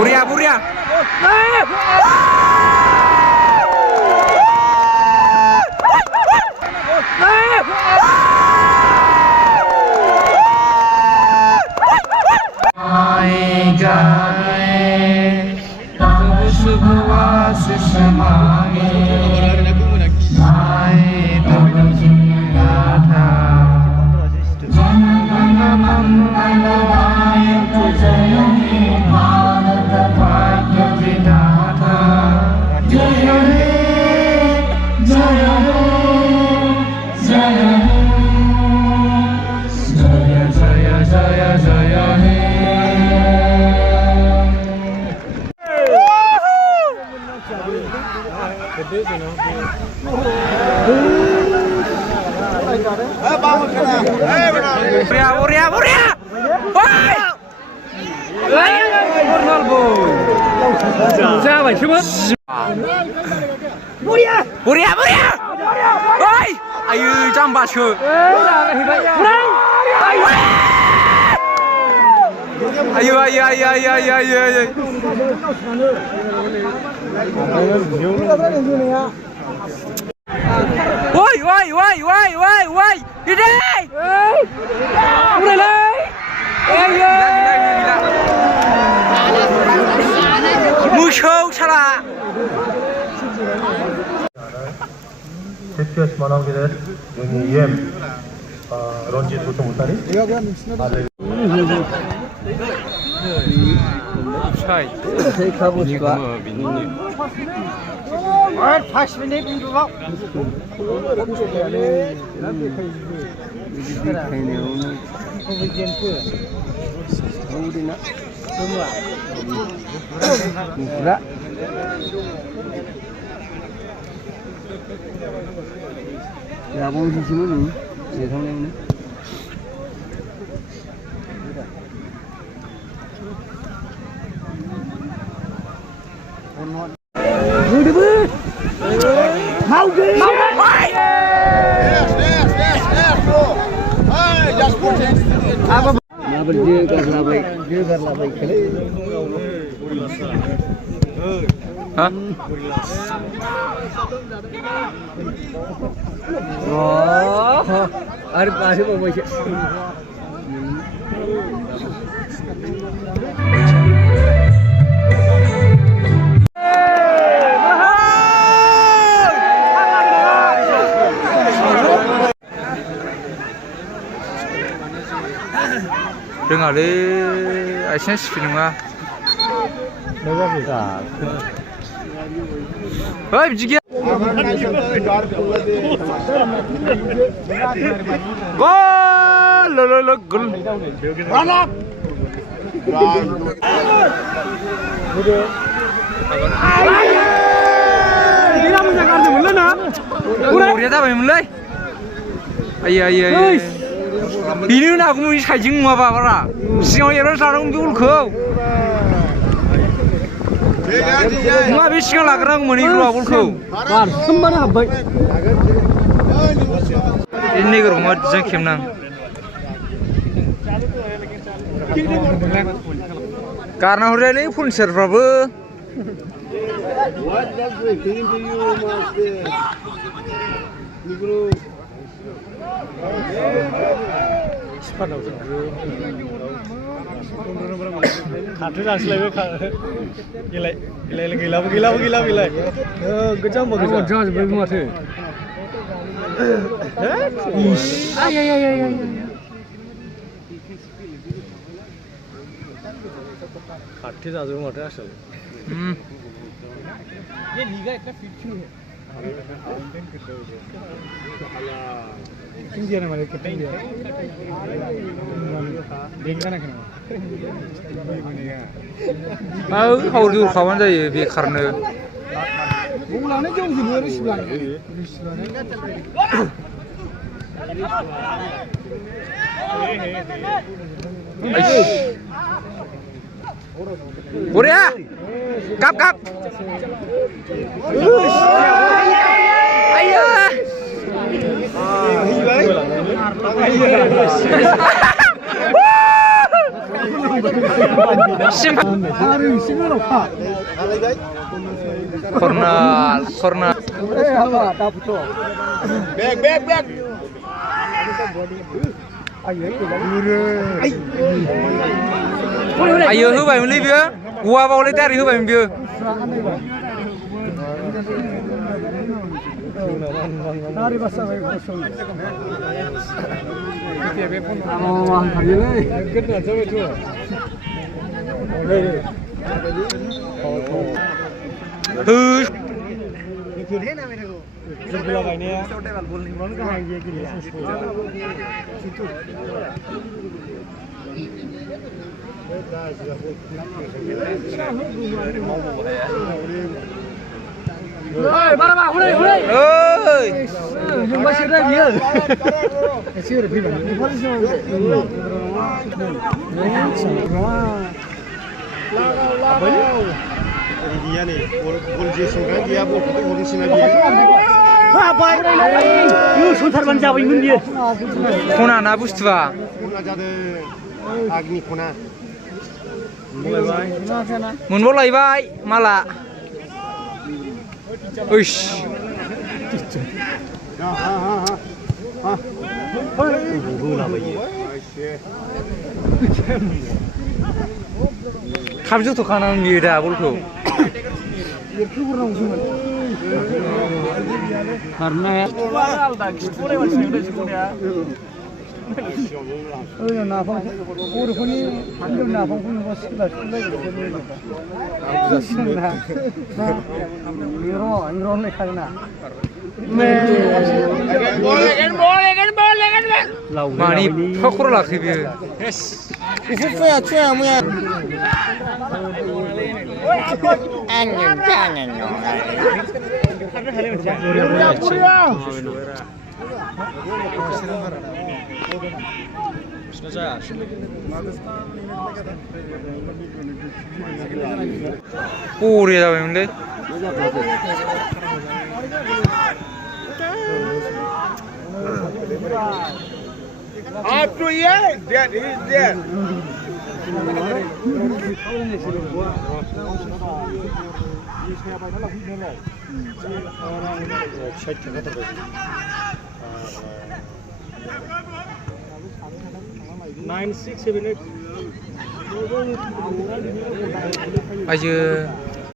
Buria, Buria. Buria, Buria, Buria. Buria, Buria, Buria. Oi, ayo jambasu. Ayo, ayo, ayo, ayo, ayo, ayo. Woi, woi, woi, woi, woi, woi. Đi đi. Udah leh. Ayo. Musuh salah. 대표하시 만원기를 여기 EM 런지 도통 못하니? Sai. Thấy khá một quá. Ya bông xíu xíu nữa, để không em nữa. Đi đi bơi. Mau đi. Mau đi. Apa? Nah berdiri kerana baik, dia kerana baik. Hah? Oh, ada pasir apa sih? Dengar deh, asyik film ah. Hei, bijak. Gol, lo, gol. Udah tak mulai. Ayah. Ini nak aku mesti kajing apa orang? Siapa yang sarung dulu Nggak bisa lakukan meni keluar kau. Kemana baik? Ini ke rumah jengkim nang. Karena udah ini pun server. What does it mean to you, master? Negro. Kartu translate gila. Gejam bagus. Kamu jangan sebelum mati. Ay. Kartu जाजोब माथो आसल. ये Liga इतना fit क्यों है? India ने मारे कितने इंडिया? देखना ना करो. Kau dulu kawan saya bekarnya. Bulannya jauh sih baru sebelah. Buria, kap. Ayo. 심 하루 시간 없다. 코르나 에이, 하봐, 나 붙어. 백. 아, 왜 그래? ayo hư bài mình bia qua vào lấy tay hư bài mình bia 나리 봤어, 왜 그랬어? 아, 달리네. 끝나, 저거 줘. hư ơi, ba huray. ơi Nhưng mà xưa đây bia. Xưa đây bia. Dia ni, bol jesu kan dia bol itu bol sini dia. 아, 뭐 이래. 이거 손탈만 잡아 있는 게. 코나 나 부스트바 Kuna jadi agni kuna. muốn bốc lấy vai malah uish 감정 독하는 미다 볼고 karena 나방 우리 분이 방금 나방 보는 거 쓰다 이런 카나 많이 퍼꾸로 라크비 이쁘야 추야 뭐야 오래 잡았는데 After yeah, that is there. 아주